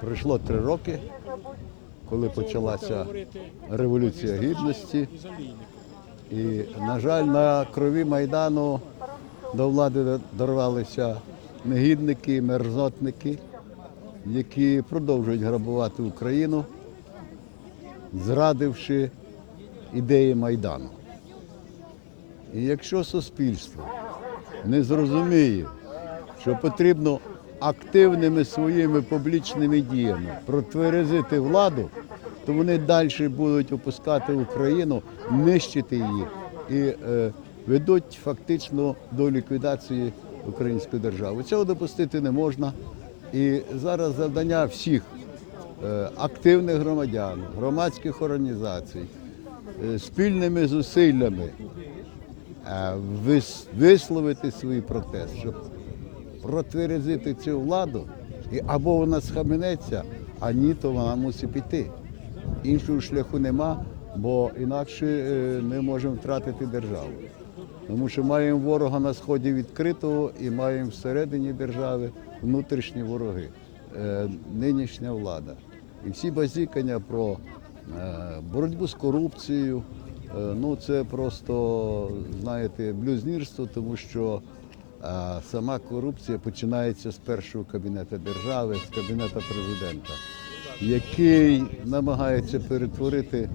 Пройшло три роки, коли почалася революція гідності. І, на жаль, на крові Майдану до влади дорвалися негідники, мерзотники, які продовжують грабувати Україну, зрадивши ідеї Майдану. І якщо суспільство не зрозуміє, що потрібно активними своїми публічними діями протверезити владу, то вони далі будуть опускати Україну, нищити її і е, ведуть фактично до ліквідації української держави. Цього допустити не можна. І зараз завдання всіх е, активних громадян, громадських організацій, е, спільними зусиллями е, вис- висловити свій протест, щоб протверезити цю владу, і або вона схаменеться, а ні, то вона мусить піти. Іншого шляху нема, бо інакше е, не можемо втратити державу. Тому що маємо ворога на сході відкритого і маємо всередині держави внутрішні вороги, е, нинішня влада. І всі базікання про е, боротьбу з корупцією, ну це просто, знаєте, блюзнірство, тому що е, сама корупція починається з першого кабінету держави, з кабінету президента, який намагається перетворити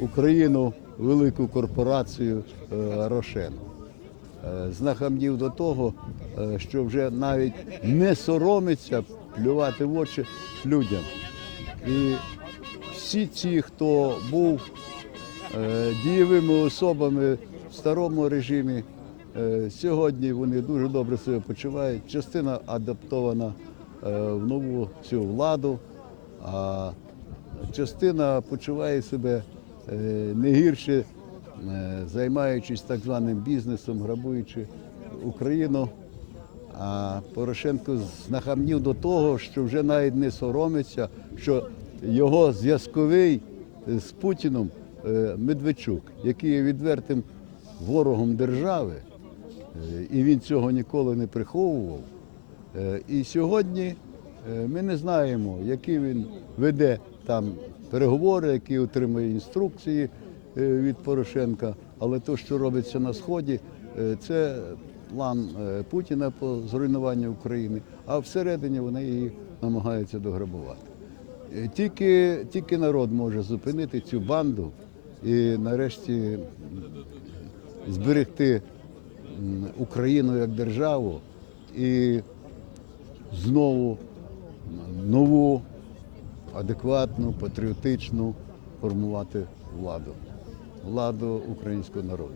Україну в велику корпорацію е, Рошен. Е, знахамдів до того, е, що вже навіть не соромиться плювати в очі людям. І всі ці, хто був дієвими особами в старому режимі, сьогодні вони дуже добре себе почувають. Частина адаптована е, в нову цю владу, а частина почуває себе е, не гірше, е, займаючись так званим бізнесом, грабуючи Україну. А Порошенко знахамнів до того, що вже навіть не соромиться, що його зв'язковий е, з Путіном е, Медведчук, який є відвертим ворогом держави, е, і він цього ніколи не приховував. Е, І сьогодні е, ми не знаємо, які він веде там переговори, які отримує інструкції е, від Порошенка. Але те, що робиться на сході, е, це план е, Путіна по зруйнуванню України, а всередині вони її намагаються дограбувати. Е, Тільки, тільки народ може зупинити цю банду і нарешті зберегти Україну як державу і знову нову, адекватну, патріотичну формувати владу, владу українського народу.